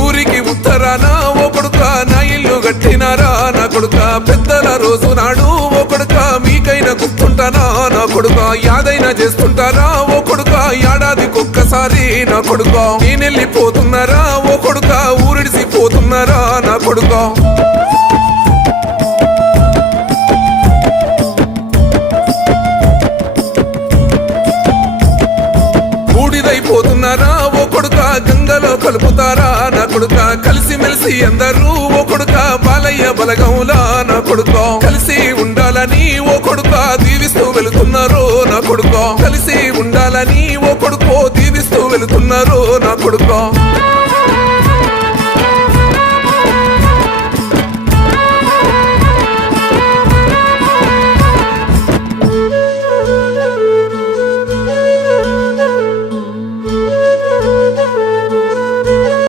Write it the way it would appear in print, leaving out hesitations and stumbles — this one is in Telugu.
ఊరికి ఉత్తరాన ఓ కొడుక నా ఇల్లు కట్టినారా నా కొడుక పెద్దల రోజు నాడు ఓ కొడుక మీకైనా గుర్తుంటానా నా కొడుక యాదైనా చేస్తుంటారా ఓ కొడుక ఏడాదికొక్కసారి నా కొడుక నేనెళ్ళిపోతున్నారా ఓ కొడుక ఊరిడిసిపోతున్నారా నా కొడుక బూడిదైపోతున్నారా ఓ కొడుక గంగలో కలుపుతారా నా కొడుక కలిసి మెలిసి అందరూ ఓ కొడుక బాలయ్య బలగంలా నా కొడుక కలిసి ఉండాలని ఓ కొడుక దీవిస్తూ వెళుతున్నారు నా కొడుక కలిసి ఉండాలని ఓ కొడుకో దీవిస్తూ వెళుతున్నారు నా కొడుక